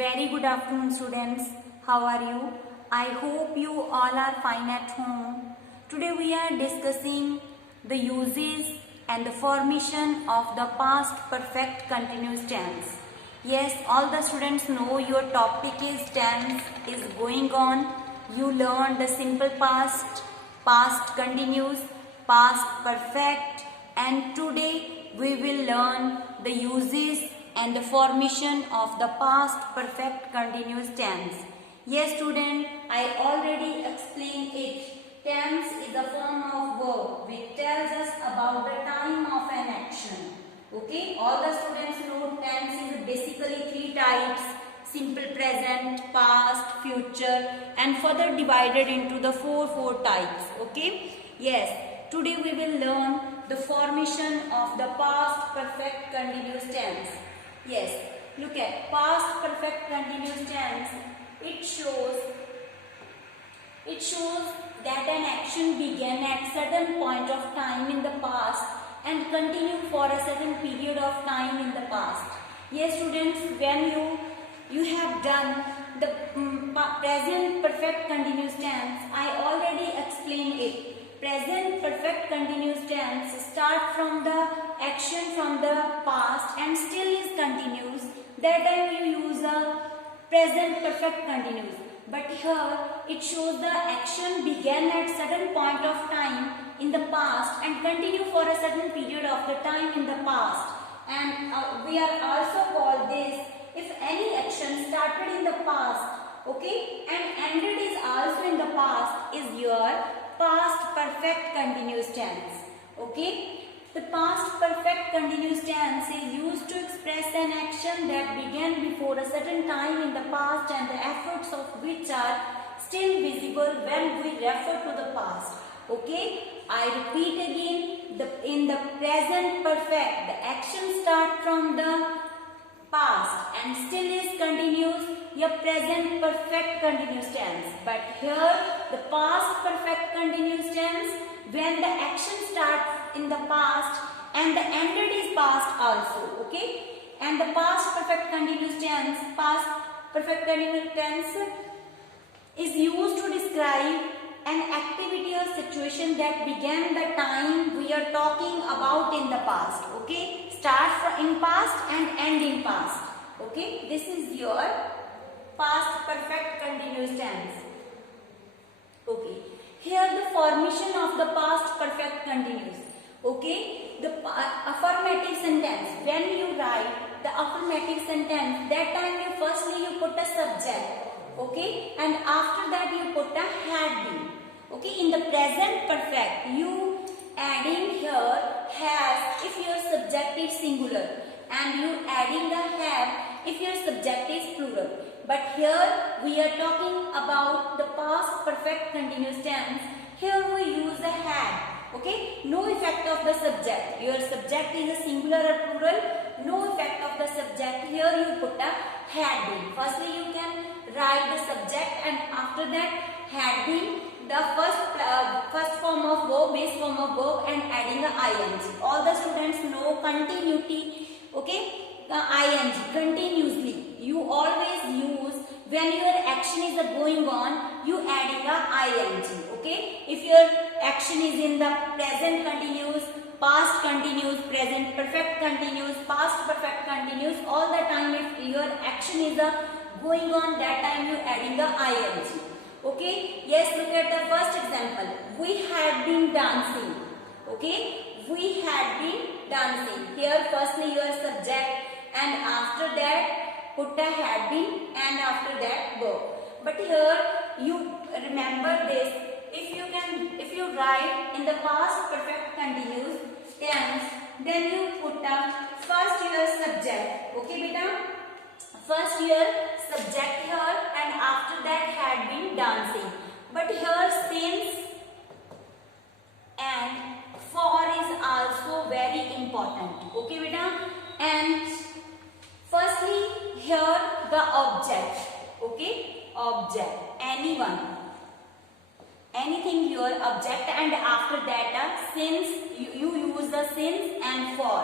Very good afternoon, students. How are you? I hope you all are fine at home. Today we are discussing the uses and the formation of the past perfect continuous tense. Yes, all the students know your topic is tense is going on. You learned the simple past, past continuous, past perfect, and today we will learn the uses and the formation of the past perfect continuous tense. Yes, student, I already explained it. Tense is a form of verb which tells us about the time of an action. Okay, all the students know tense is basically three types: simple present, past, future, and further divided into the four types. Okay, yes, today we will learn the formation of the past perfect continuous tense. Yes, look at past perfect continuous tense. It shows that an action began at certain point of time in the past and continue for a certain period of time in the past. Yes, students, when you have done the present perfect continuous tense, I already explained it. Present perfect continuous tense start from the action from the past and still is continuous. That time you use a present perfect continuous. But here it shows the action began at certain point of time in the past and continue for a certain period of the time in the past. And we are also called this, if any action started in the past, okay, and ended is also in the past, is your past perfect continuous tense. Okay, the past perfect continuous tense is used to express an action that began before a certain time in the past and the efforts of which are still visible when we refer to the past. Okay, I repeat again, in the present perfect, the action start from the past and still is continuous, your present perfect continuous tense. But here the past perfect continuous tense, when the action starts in the past and the ended is past also. Okay, and the past perfect continuous tense, past perfect continuous tense is used to describe an activity or situation that began the time we are talking about in the past. Okay, start in past and end in past. Okay, this is your past perfect continuous tense. Okay, here the formation of the past perfect continuous. Okay, the affirmative sentence, when you write the affirmative sentence, that time you firstly you put a subject. Okay, and after that you put a had been. Okay, in the present perfect you adding here has if your subject is singular and you adding a have if your subject is plural. But here we are talking about the past perfect continuous tense. Here we use a had. Okay, no effect of the subject. Your subject is a singular or plural, no effect of the subject. Here you put a had been. Firstly you can write the subject and after that had been, the first form of verb, base form of verb, and adding a ing. All the students know continuity. Okay, ing continuously. You always use when your action is going on. You adding a ing. Okay, if your action is in the present continuous, past continuous, present perfect continuous, past perfect continuous, all the time if your action is going on, that time you adding the ing. Okay, yes, look at the first example. We had been dancing. Okay, we had been dancing. Here firstly your subject and after that put a had been and after that verb. But here you remember this, if you write in the past perfect continuous tense, then you put a first your subject. Okay beta, first your subject here and after that had been dancing. But here since and for is also very important. Okay beta, and firstly here the object. Okay, object, anyone, anything your object, and after that since you use the since and for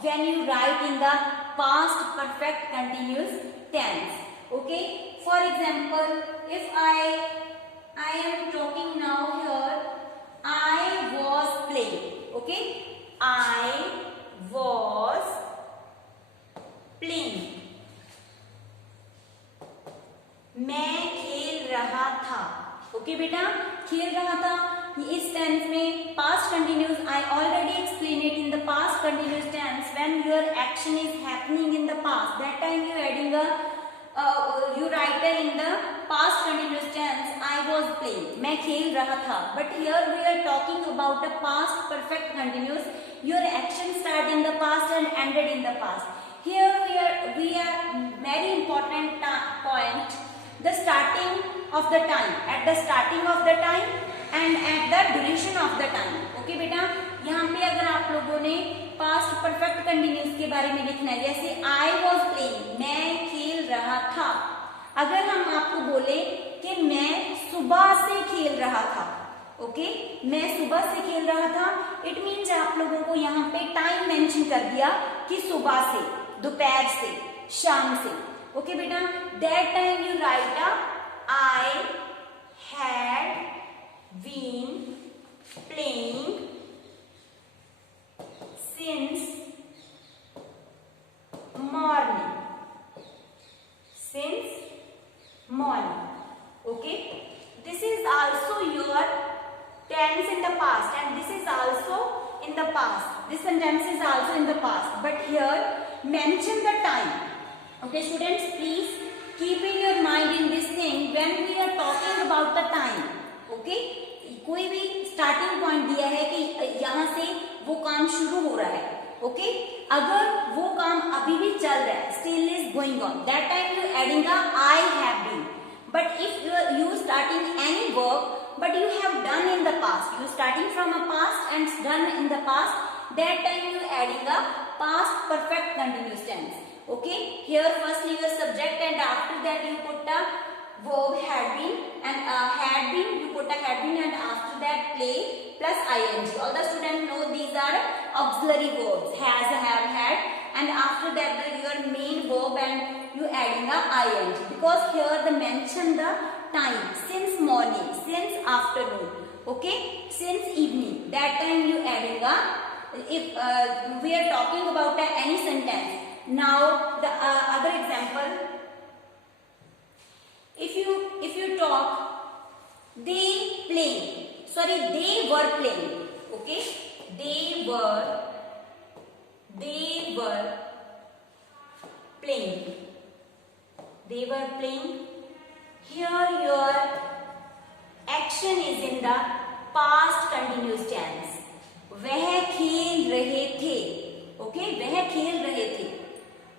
when you write in the past perfect continuous tense. Okay, for example, if I am talking now here, I was playing. Okay, I was playing. मैं खेल रहा था. Okay बेटा, खेल रहा था. इस tense में past continuous, I already explain it in the past continuous tense. When your action is happening in the past, that time you adding you write in the past continuous tense, I was playing. मैं खेल रहा था. But here we are talking about the past perfect continuous. Your action start in the past and ended in the past. Here we are very important point, the starting of the time, at the starting of the time and at the duration of the time. Okay बेटा, यहाँ पे अगर आप लोगों ने past perfect continuous के बारे में लिखना है, जैसे आई वॉज प्लेइंग, मैं खेल रहा था. अगर हम आपको बोले कि मैं सुबह से खेल रहा था, ओके, मैं सुबह से खेल रहा था, इट मीन्स आप लोगों को यहाँ पे टाइम मेंशन कर दिया कि सुबह से, दोपहर से, शाम से. ओके बेटा, that time you write I had been playing since morning. Since morning. Okay, this is also your tense in the past and this is also in the past. This sentence is also in the past, but here mention the time. Okay students, please keep in your mind in this thing when we are talking about the time. Okay, कोई भी starting point दिया है कि यहाँ से वो काम शुरू हो रहा है. ओके, अगर वो काम अभी भी चल रहा है, still is going on, that time you adding I have been. But if you starting any work but you have done in the past, you starting from a past and done in the past, that time you adding a past perfect continuous tense. Okay, here firstly your subject and after that you put a verb had been and had been, you put a had been and after that play plus ing. All the students know these are auxiliary verbs, has, have, had, and after that your main verb and you adding a ing, because here the mention the time, since morning, since afternoon, okay, since evening, that time you adding a, if we are talking about any sentence. Now the other example, if you talk, they were playing. Okay, they were playing. Here your action is in the past continuous tense. वह खेल रहे थे. Okay, वह खेल रहे थे.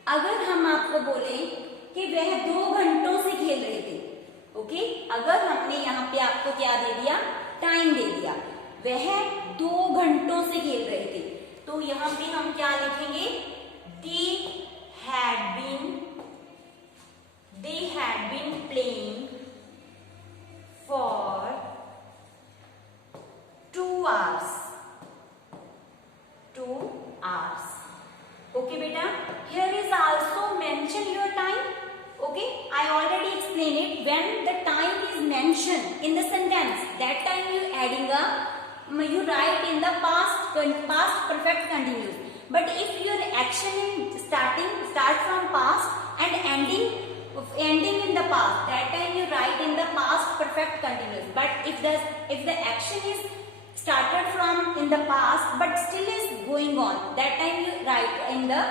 अगर हम आपको बोले कि वह 2 घंटों से खेल रहे थे, ओके, अगर हमने यहाँ पे आपको क्या दे दिया, टाइम दे दिया, वह 2 घंटों से खेल रहे थे, तो यहाँ पे हम क्या लिखेंगे, they had been playing for 2 hours. 2 hours. Okay beta, here is also mention your time. Okay, I already explained it. When the time is mentioned in the sentence, that time you adding a, you write in the past perfect continuous. But if your action in start from past and ending in the past, that time you write in the past perfect continuous. But if the action is started from in the past but still is going on, that time you write in the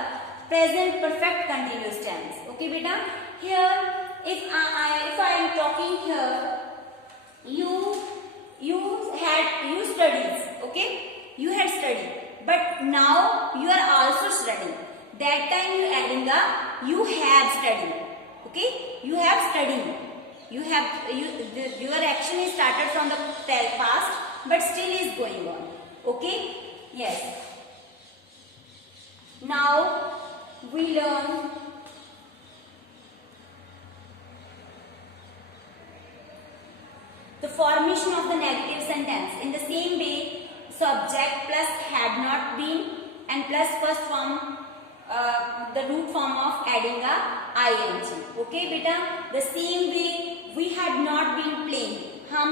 present perfect continuous tense. Okay beta, here if I am talking here, you studies, okay, you had studied, but now you are also studying, that time you adding a, you have studied. Okay, you have studied, your action is started from the past but still is going on. Okay, yes. Now we learn the formation of the negative sentence. In the same way, subject plus had not been and plus first form, the root form of adding a ing. Okay बेटा, the same way we had not been playing, हम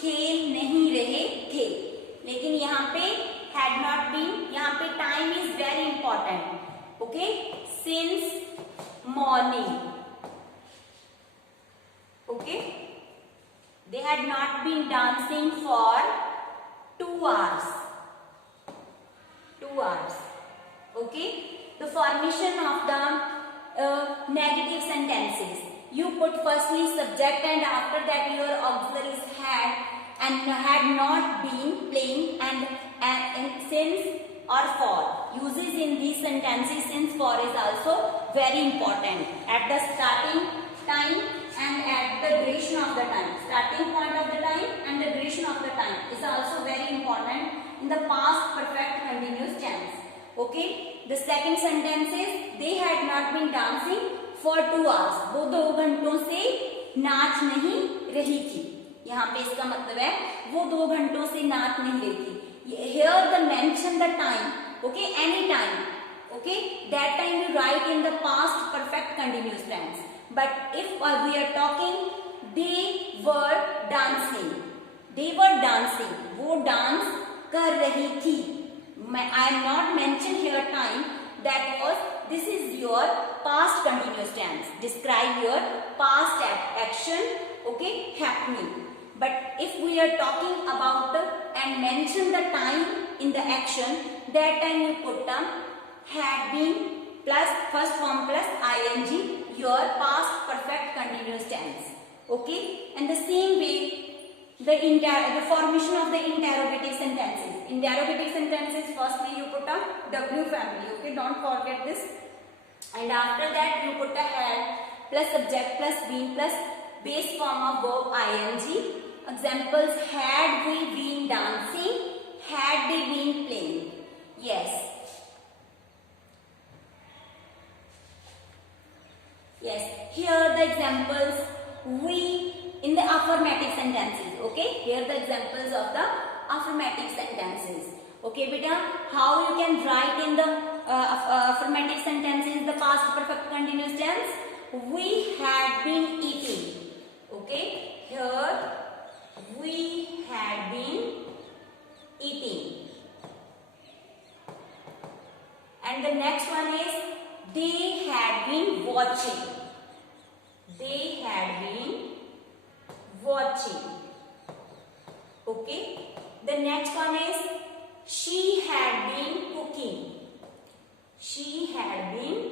खेल नहीं रहे थे, लेकिन यहाँ पे had not been, यहाँ पे time is very important. Okay, since morning. Okay, they had not been dancing for 2 hours. 2 hours. Okay, the formation of the negative sentences. You put firstly subject and after that your auxiliaries had and had not been playing and since or for. Uses in these sentences since for is also very important. At the starting time and at the duration of the time. Starting point of the time and the duration of the time is also very important in the past perfect continuous tense. Okay, the second sentence is they had not been dancing for 2 hours. वो 2 घंटों से नाच नहीं रही थी. यहाँ पे इसका मतलब है वो 2 घंटों से नाच नहीं रही थी. Here the mention the time. Okay, any time. Okay, that time you write in the past perfect continuous tense. But if we are talking, they were dancing. They were dancing. वो डांस कर रही थी. I am not mention here time. That was, this is your past continuous tense. Describe your past action, okay, happening. But if we are talking about and mention the time in the action, that time you put term had been plus first form plus ing, your past perfect continuous tense. Okay, and the same way the formation of the interrogative sentences. Interrogative sentences, firstly you put a W family, okay, don't forget this. And after that you put a had plus subject plus been plus base form of verb ing. Examples: had we been dancing, had they been playing. Yes. Yes, here the examples we in the affirmative sentences. Okay, here the examples of the affirmative sentences. Okay beta, how you can write in the affirmative sentences the past perfect continuous tense? We had been eating. Okay, here we had been eating. And the next one is they had been watching. They had been watching. Okay, the next one is she had been cooking. She had been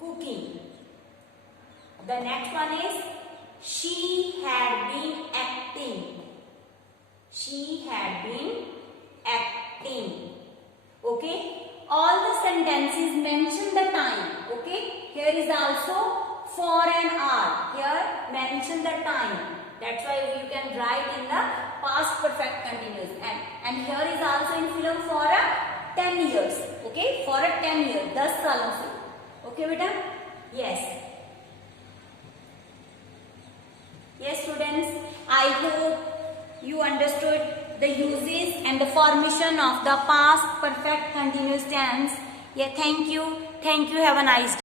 cooking. The next one is she had been acting. She had been acting. Okay, all the sentences mention the time. Okay, here is also for an hour. Here mention the time. That's why you can write in the past perfect continuous. And here is also in film for a 10 years. Okay, for a 10 years. 10 सालों से. Okay बेटा? Yes. Yes students, I hope you understood the uses and the formation of the past perfect continuous tense. Yeah, thank you. Thank you. Have a nice day.